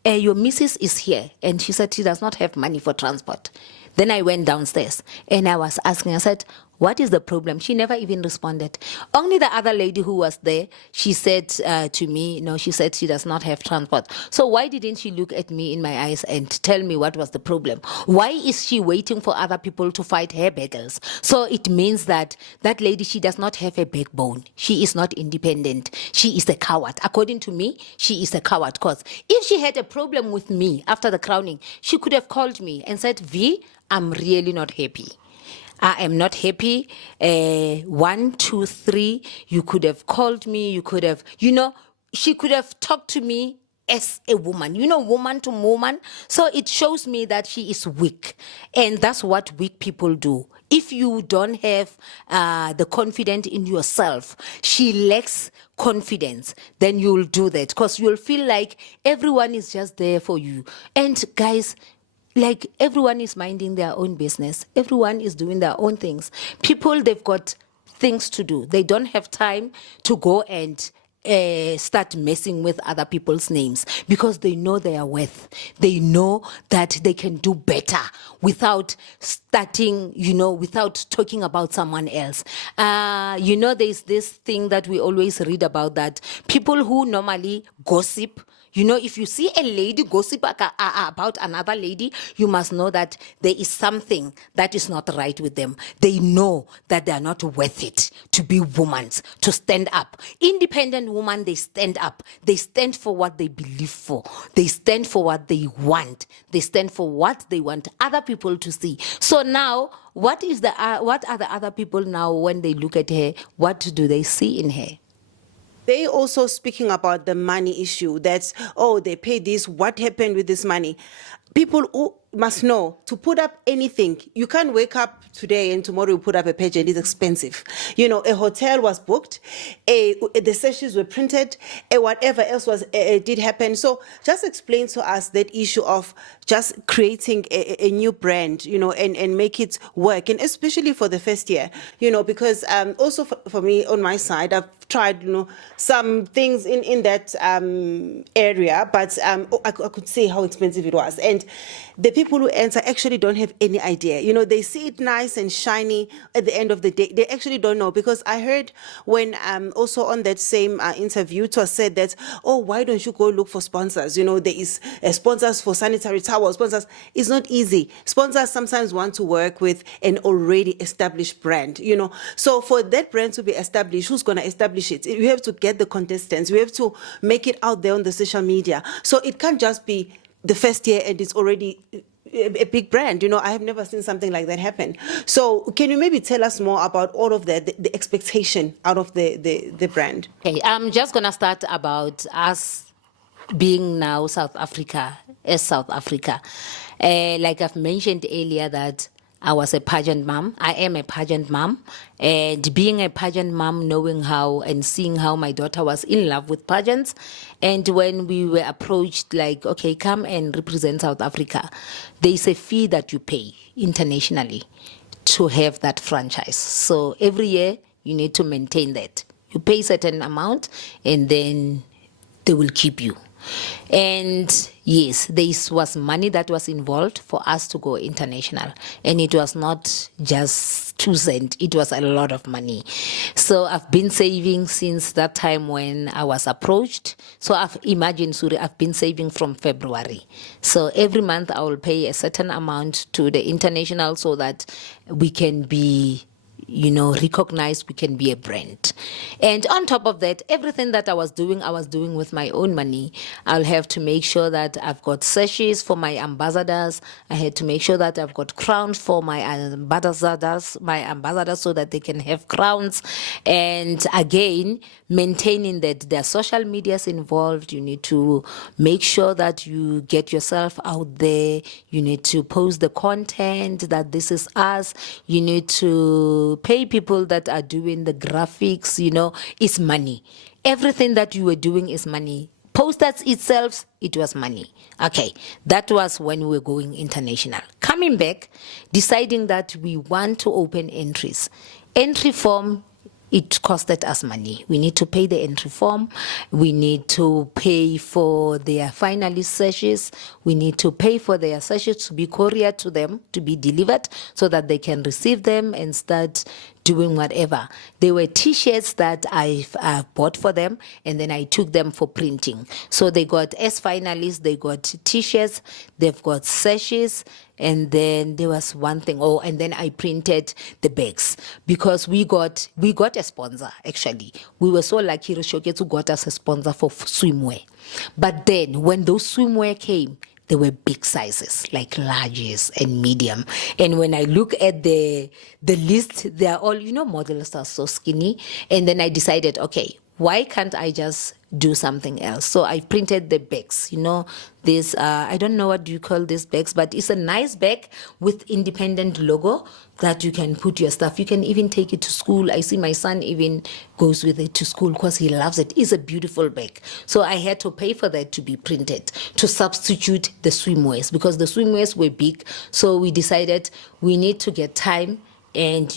Your missus is here, and she said she does not have money for transport. Then I went downstairs and I was asking, I said, what is the problem? She never even responded. Only the other lady who was there, she said to me, no, she said she does not have transport. So why didn't she look at me in my eyes and tell me what was the problem? Why is she waiting for other people to fight her battles? So it means that that lady, she does not have a backbone. She is not independent. She is a coward. According to me, she is a coward, because if she had a problem with me after the crowning, she could have called me and said, V, I'm really not happy. I am not happy. 1, 2, 3. You could have called me. You could have, she could have talked to me as a woman, woman to woman. So it shows me that she is weak. And that's what weak people do. If you don't have the confidence in yourself, she lacks confidence, then you'll do that, because you'll feel like everyone is just there for you. And guys, like, everyone is minding their own business. Everyone is doing their own things. People, they've got things to do. They don't have time to go and start messing with other people's names, because they know their worth. They know that they can do better without starting, without talking about someone else. There's this thing that we always read about, that people who normally gossip, if you see a lady gossip about another lady, you must know that there is something that is not right with them. They know that they are not worth it to be women, to stand up. Independent women, they stand up. They stand for what they believe for. They stand for what they want. They stand for what they want other people to see. So now, what are the other people now, when they look at her, what do they see in her? They also speaking about the money issue. That's, they pay this. What happened with this money? People who must know, to put up anything, you can't wake up today and tomorrow you put up a page and it's expensive. A hotel was booked, the sessions were printed, whatever else did happen. So just explain to us that issue of just creating a new brand, and make it work, and especially for the first year, because also for me on my side, I've tried, some things in that area, but I could see how expensive it was. And the people who enter actually don't have any idea. They see it nice and shiny at the end of the day. They actually don't know, because I heard when also on that same interview, it was said that, why don't you go look for sponsors? There is sponsors for sanitary towels, sponsors. It's not easy. Sponsors sometimes want to work with an already established brand, So for that brand to be established, who's going to establish it? You have to get the contestants. You have to make it out there on the social media. So it can't just be the first year and it's already a big brand. I have never seen something like that happen. So can you maybe tell us more about all of the expectation out of the brand? Okay, I'm just going to start about us being now South Africa. Like I've mentioned earlier, that I was a pageant mom. I am a pageant mom. And being a pageant mom, knowing how and seeing how my daughter was in love with pageants. And when we were approached, like, okay, come and represent South Africa, there's a fee that you pay internationally to have that franchise. So every year, you need to maintain that. You pay certain amount, and then they will keep you. And yes, there was money that was involved for us to go international. And it was not just 2 cents, it was a lot of money. So I've been saving since that time when I was approached. So I've imagined, Suri, I've been saving from February. So every month I will pay a certain amount to the international so that we can be recognized, we can be a brand. And on top of that, everything that I was doing with my own money. I'll have to make sure that I've got sashes for my ambassadors. I had to make sure that I've got crowns for my ambassadors so that they can have crowns. And again, maintaining that there are social medias involved. You need to make sure that you get yourself out there. You need to post the content that this is us. You need to pay people that are doing the graphics. It's money. Everything that you were doing is money. Posters itself, it was money. Okay, that was when we were going international. Coming back, deciding that we want to open entries. Entry form, it costed us money. We need to pay the entry form. We need to pay for their finalist sashes. We need to pay for their sashes to be couriered to them, to be delivered, so that they can receive them and start doing whatever. They were T-shirts that I bought for them, and then I took them for printing. So they got, as finalists, they got T-shirts, they've got sashes, and then there was one thing. Oh, and then I printed the bags because we got a sponsor. Actually, we were so lucky. Rishoketsu got us a sponsor for swimwear. But then when those swimwear came, they were big sizes, like larges and medium. And when I look at the list, they are all, models are so skinny. And then I decided, okay, why can't I just do something else? So I printed the bags, this, I don't know what you call these bags, but it's a nice bag with independent logo that you can put your stuff. You can even take it to school. I see my son even goes with it to school because he loves it. It's a beautiful bag. So I had to pay for that to be printed to substitute the swimwears because the swimwears were big. So we decided we need to get time and,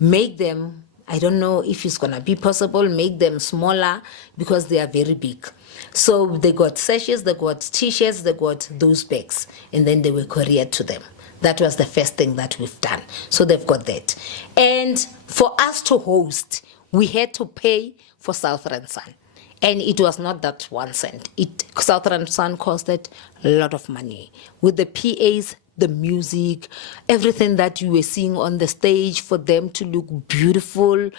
make them, I don't know if it's going to be possible, make them smaller because they are very big. So they got sashes, they got T-shirts, they got those bags, and then they were couriered to them. That was the first thing that we've done. So they've got that. And for us to host, we had to pay for Southern Sun. And it was not that 1 cent. Southern Sun costed a lot of money. With the PAs, the music, everything that you were seeing on the stage for them to look beautiful.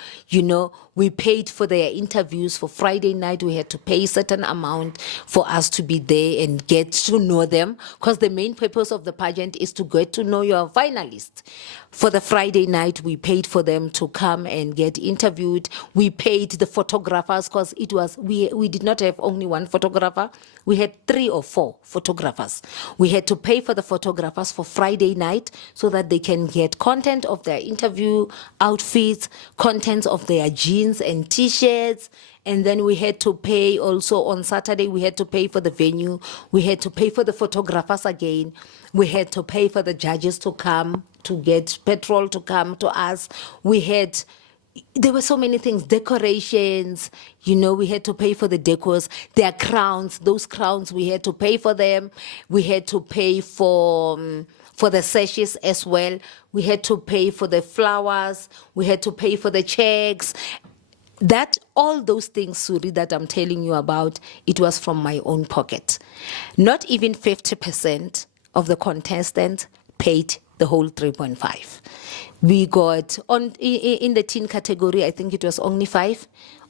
We paid for their interviews. For Friday night, we had to pay a certain amount for us to be there and get to know them because the main purpose of the pageant is to get to know your finalists. For the Friday night, we paid for them to come and get interviewed. We paid the photographers because we did not have only one photographer. We had 3 or 4 photographers. We had to pay for the photographers for Friday night so that they can get content of their interview outfits, contents of their jeans and T-shirts. And then we had to pay also on Saturday, we had to pay for the venue. We had to pay for the photographers again. We had to pay for the judges to come, to get petrol to come to us. There were so many things, decorations, we had to pay for the decors, their crowns, those crowns, we had to pay for them. We had to pay for the sashes as well. We had to pay for the flowers. We had to pay for the checks. All those things, Suri, that I'm telling you about, it was from my own pocket. Not even 50% of the contestants paid the whole 3.5. We got in the teen category, I think it was only 5.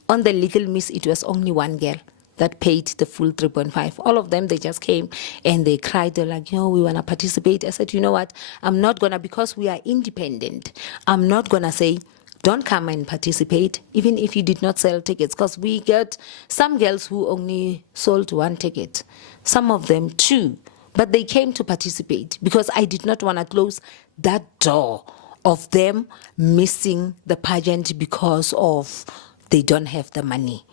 On the Little Miss, it was only 1 girl that paid the full 3.5. All of them, they just came and they cried. They're like, we want to participate. I said, you know what? I'm not going to, because we are independent, I'm not going to say, don't come and participate, even if you did not sell tickets, because we get some girls who only sold 1 ticket, some of them 2. but they came to participate because I did not want to close that door of them missing the pageant because of they don't have the money.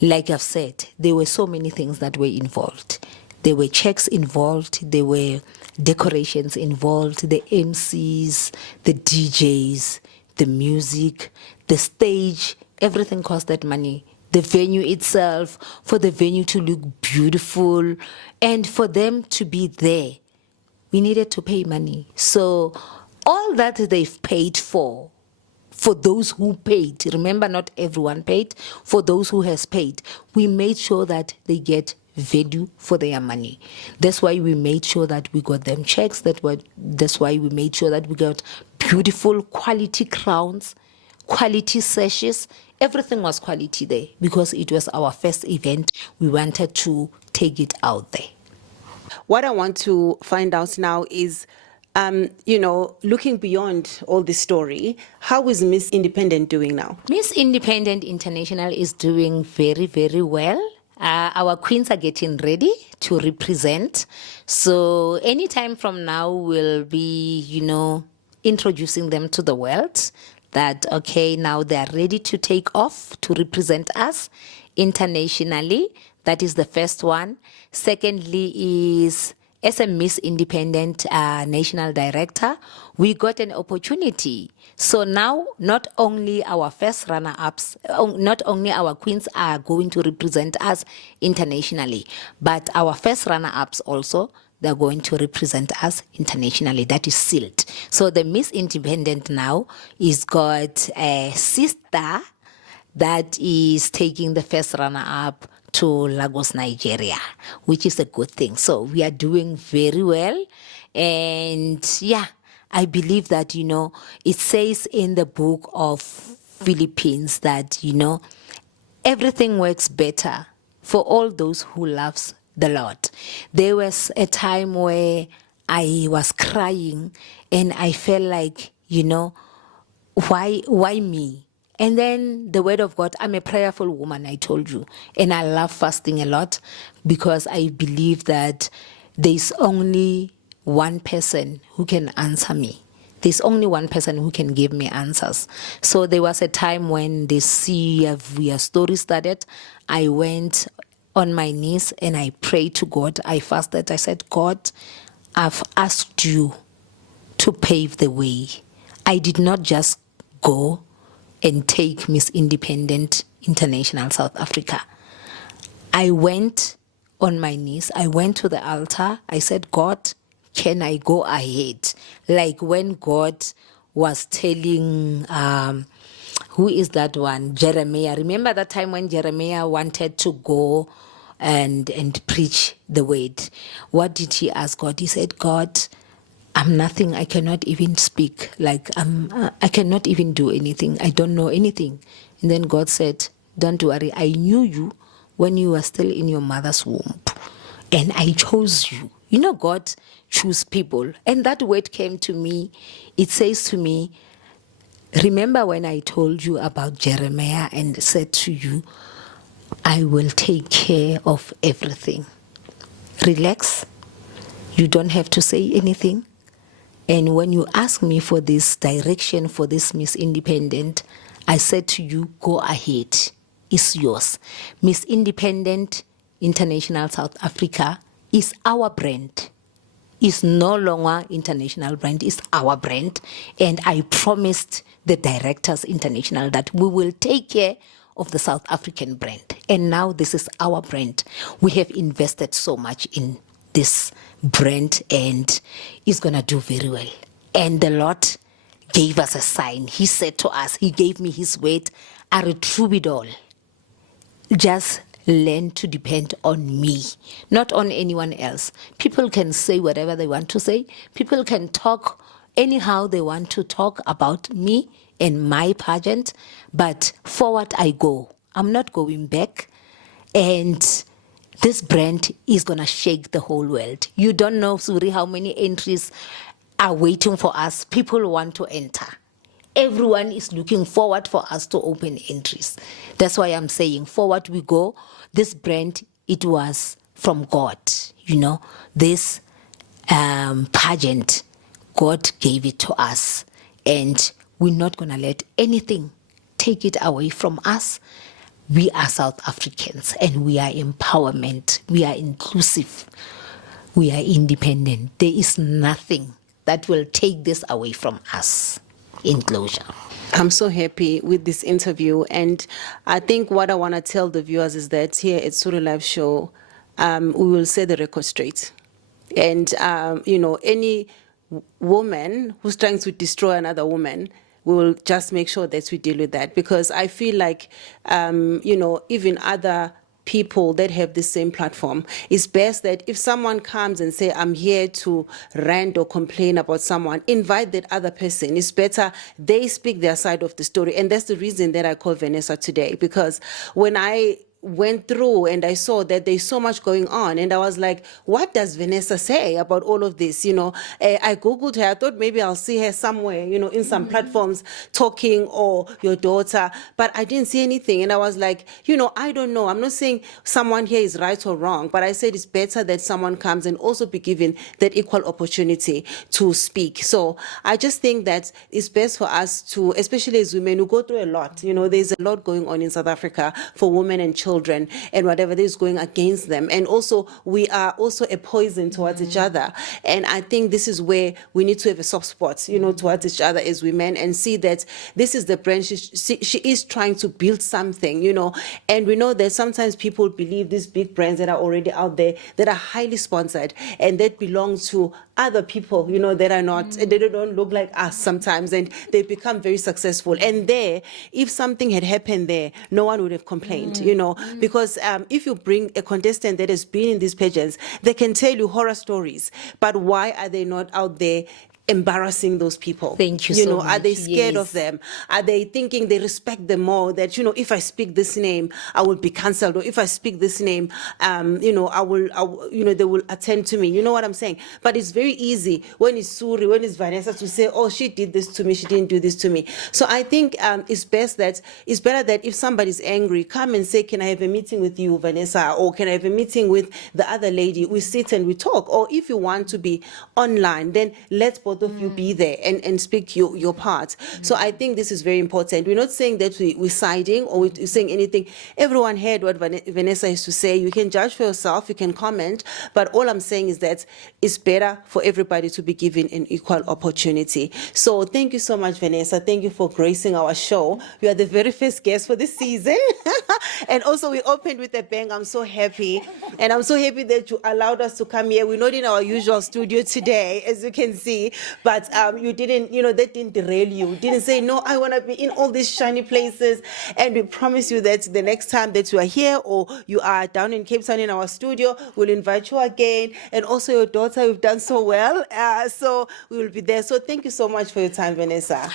Like I've said, there were so many things that were involved. There were checks involved, there were decorations involved, the MCs, the DJs, the music, the stage, everything costed money. The venue itself, for the venue to look beautiful and for them to be there, we needed to pay money. So all that they've paid for those who paid, remember not everyone paid, for those who has paid, we made sure that they get value for their money. That's why we made sure that we got them checks. That's why we made sure that we got beautiful quality crowns, quality sashes. Everything was quality there because it was our first event. We wanted to take it out there. What I want to find out now is, looking beyond all this story, how is Miss Independent doing now? Miss Independent International is doing very, very well. Our queens are getting ready to represent. So anytime from now, we'll be, introducing them to the world that, okay, now they're ready to take off to represent us internationally. That is the first one. Secondly is, as a Miss Independent National Director, we got an opportunity. So now, not only our first runner-ups, not only our queens are going to represent us internationally, but our first runner-ups also, they're going to represent us internationally. That is sealed. So the Miss Independent now is got a sister that is taking the first runner-up to Lagos, Nigeria, which is a good thing. So we are doing very well. And yeah, I believe that, it says in the book of Philippines that, everything works better for all those who loves the Lord. There was a time where I was crying and I felt like, why me? And then the word of God, I'm a prayerful woman, I told you. And I love fasting a lot because I believe that there's only one person who can answer me. There's only one person who can give me answers. So there was a time when the CVR story started. I went on my knees and I prayed to God. I fasted. I said, God, I've asked you to pave the way. I did not just go and take Miss Independent International South Africa. I went on my knees. I went to the altar. I said, God, can I go ahead? Like when God was telling, who is that one? Jeremiah. Remember that time when Jeremiah wanted to go and preach the word? What did he ask God? He said, God, I'm nothing. I cannot even speak. I cannot even do anything. I don't know anything. And then God said, don't worry. I knew you when you were still in your mother's womb. And I chose you. God choose people. And that word came to me. It says to me, remember when I told you about Jeremiah and said to you, I will take care of everything. Relax. You don't have to say anything. And when you ask me for this direction for this Miss Independent, I said to you, go ahead. It's yours. Miss Independent International South Africa is our brand. It's no longer international brand. It's our brand. And I promised the directors international that we will take care of the South African brand. And now this is our brand. We have invested so much in this brand and it's going to do very well. And the Lord gave us a sign. He said to us, he gave me his word, are through it all. Just learn to depend on me, not on anyone else. People can say whatever they want to say. People can talk anyhow they want to talk about me and my pageant, but forward I go. I'm not going back. And this brand is going to shake the whole world. You don't know, Suri, how many entries are waiting for us. People want to enter. Everyone is looking forward for us to open entries. That's why I'm saying forward we go. This brand, it was from God. This pageant. God gave it to us, and we're not going to let anything take it away from us. We are South Africans, and we are empowerment. We are inclusive. We are independent. There is nothing that will take this away from us. In closure. I'm so happy with this interview. And I think what I want to tell the viewers is that here at Suri Live Show, we will set the record straight. And, any woman who's trying to destroy another woman, we will just make sure that we deal with that. Because I feel like, even other people that have the same platform, it's best that if someone comes and say, I'm here to rant or complain about someone, invite that other person. It's better they speak their side of the story. And that's the reason that I called Venessa today, because when I went through and I saw that there's so much going on, and I was like, what does Venessa say about all of this? I Googled her. I thought maybe I'll see her somewhere, in some platforms talking, or your daughter, but I didn't see anything. And I was like, I don't know. I'm not saying someone here is right or wrong, but I said it's better that someone comes and also be given that equal opportunity to speak. So I just think that it's best for us to, especially as women who go through a lot, there's a lot going on in South Africa for women and children, and whatever is going against them. And also, we are also a poison towards each other. And I think this is where we need to have a soft spot, towards each other as women, and see that this is the brand. She is trying to build something, and we know that sometimes people believe these big brands that are already out there, that are highly sponsored and that belong to other people, that are not, they don't look like us sometimes, and they become very successful. And there, if something had happened there, no one would have complained, because if you bring a contestant that has been in these pageants, they can tell you horror stories. But why are they not out there embarrassing those people? Thank you so much. Are they scared Yes. of them? Are they thinking they respect them more, that if I speak this name I will be cancelled, or if I speak this name I will they will attend to me? You know what I'm saying? But it's very easy when it's Suri, when it's Venessa, to say, oh, she did this to me, she didn't do this to me. So I think it's better that if somebody's angry, come and say, can I have a meeting with you, Venessa, or can I have a meeting with the other lady? We sit and we talk. Or if you want to be online, then let's both of you be there and speak your part. So I think this is very important. We're not saying that we're siding or we're saying anything. Everyone heard what Venessa has to say. You can judge for yourself, you can comment, but all I'm saying is that it's better for everybody to be given an equal opportunity. So thank you so much, Venessa. Thank you for gracing our show. You are the very first guest for this season. And also we opened with a bang. I'm so happy. And I'm so happy that you allowed us to come here. We're not in our usual studio today, as you can see. But you didn't, that didn't derail you. You didn't say, no, I want to be in all these shiny places. And we promise you that the next time that you are here or you are down in Cape Town in our studio, we'll invite you again. And also your daughter, you've done so well. So we will be there. So thank you so much for your time, Venessa.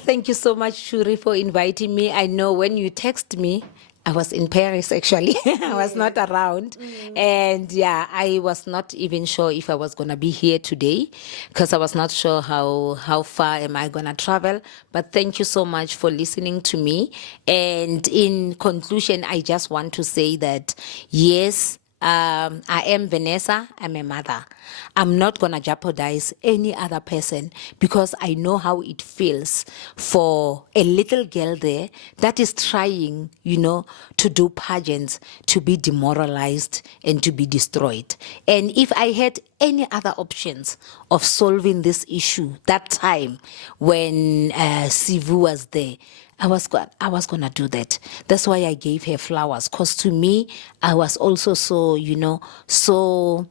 Thank you so much, Shuri, for inviting me. I know when you text me, I was in Paris, actually. I was not around. And I was not even sure if I was going to be here today, because I was not sure how far am I going to travel. But thank you so much for listening to me. And in conclusion, I just want to say that, yes, I am Venessa. I'm a mother. I'm not going to jeopardize any other person, because I know how it feels for a little girl there that is trying, to do pageants, to be demoralized and to be destroyed. And if I had any other options of solving this issue that time when Sivu was there, I was going to do that. That's why I gave her flowers, because to me, I was also so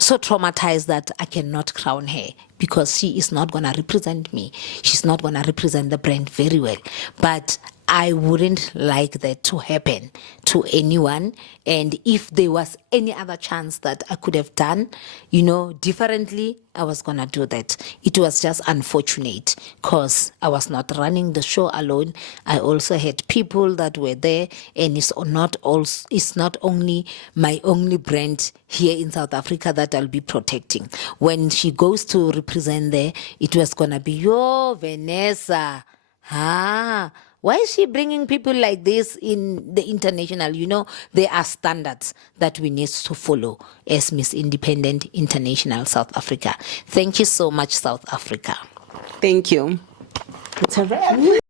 traumatized that I cannot crown her, because she is not going to represent me. She's not going to represent the brand very well. But I wouldn't like that to happen to anyone. And if there was any other chance that I could have done, differently, I was going to do that. It was just unfortunate, because I was not running the show alone. I also had people that were there, and it's not only my only brand here in South Africa that I'll be protecting. When she goes to represent there, it was going to be, yo, Venessa. Why is she bringing people like this in the international? You know, there are standards that we need to follow as Miss Independent International South Africa. Thank you so much, South Africa. Thank you. It's a wrap.